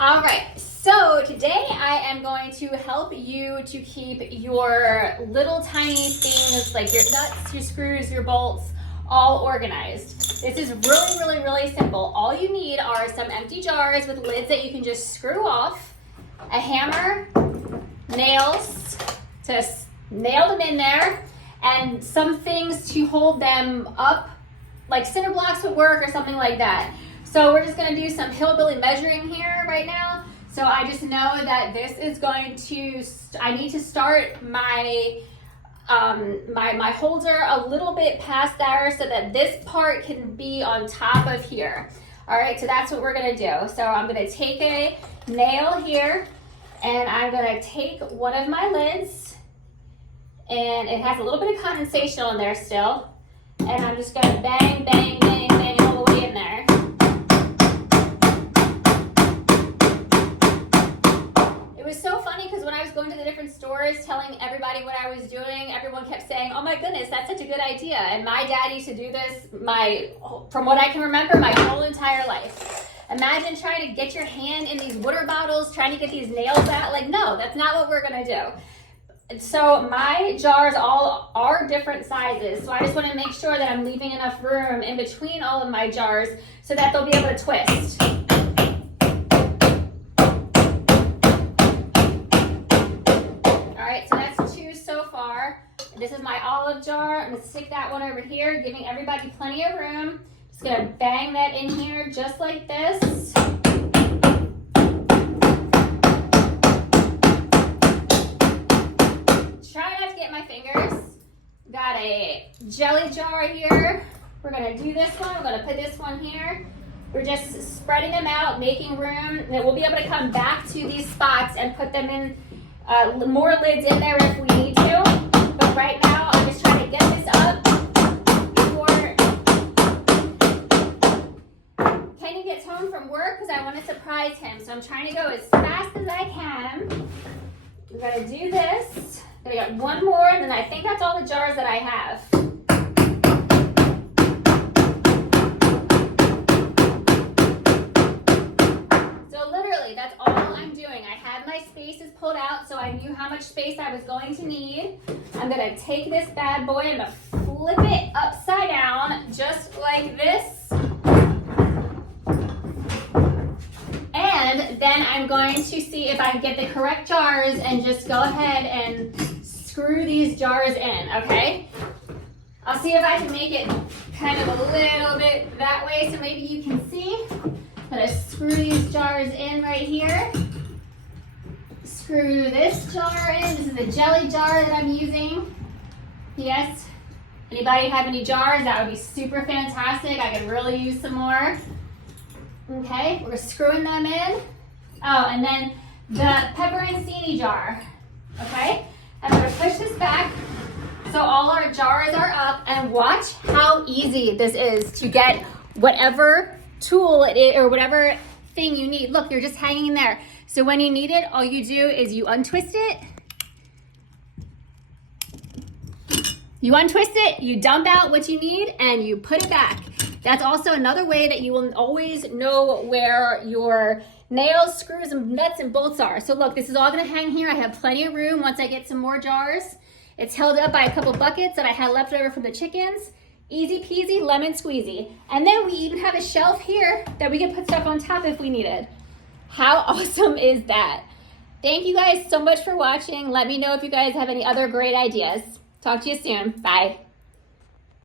All right, so today I am going to help you to keep your little tiny things like your nuts, your screws, your bolts all organized. This is really simple. All you need are some empty jars with lids that you can just screw off, a hammer, nails to nail them in there, and some things to hold them up, like cinder blocks would work or something like that. So we're just gonna do some hillbilly measuring here right now. So I just know that this is going to, I need to start my my holder a little bit past there so that this part can be on top of here. All right, so that's what we're gonna do. So I'm gonna take a nail here and I'm gonna take one of my lids, and it has a little bit of condensation on there still. And I'm just gonna bang all the way in there. It was so funny because when I was going to the different stores telling everybody what I was doing, everyone kept saying, oh my goodness, that's such a good idea. And my dad used to do this from what I can remember, my whole entire life. Imagine trying to get your hand in these water bottles, trying to get these nails out. Like, no, that's not what we're gonna do. So my jars all are different sizes. So I just wanna make sure that I'm leaving enough room in between all of my jars so that they'll be able to twist. So that's two so far. This is my olive jar. I'm gonna stick that one over here, giving everybody plenty of room. Just gonna bang that in here just like this. Try not to get my fingers. Got a jelly jar here. We're gonna do this one. We're gonna put this one here. We're just spreading them out, making room. And we'll be able to come back to these spots and put them in more lids in there if we need to, but right now I'm just trying to get this up before Kenny gets home from work because I want to surprise him. So I'm trying to go as fast as I can. I'm going to do this. I got one more, and then I think that's all the jars that I have. That's all I'm doing. I had my spaces pulled out so I knew how much space I was going to need. I'm gonna take this bad boy and I'm gonna flip it upside down just like this. And then I'm going to see if I can get the correct jars and just go ahead and screw these jars in, okay? I'll see if I can make it kind of a little bit that way so maybe you can see. I'm gonna screw these jars in right here. Screw this jar in. This is a jelly jar that I'm using. Yes. Anybody have any jars? That would be super fantastic. I could really use some more. Okay, we're screwing them in. Oh, and then the pepperoncini jar. Okay, I'm gonna push this back so all our jars are up, and watch how easy this is to get whatever tool it is or whatever thing you need. Look, you're just hanging in there. So when you need it, all you do is you untwist it. You untwist it, you dump out what you need, and you put it back. That's also another way that you will always know where your nails, screws, and nuts and bolts are. So look, this is all gonna hang here. I have plenty of room once I get some more jars. It's held up by a couple buckets that I had left over from the chickens. Easy peasy, lemon squeezy. And then we even have a shelf here that we can put stuff on top if we needed. How awesome is that? Thank you guys so much for watching. Let me know if you guys have any other great ideas. Talk to you soon. Bye.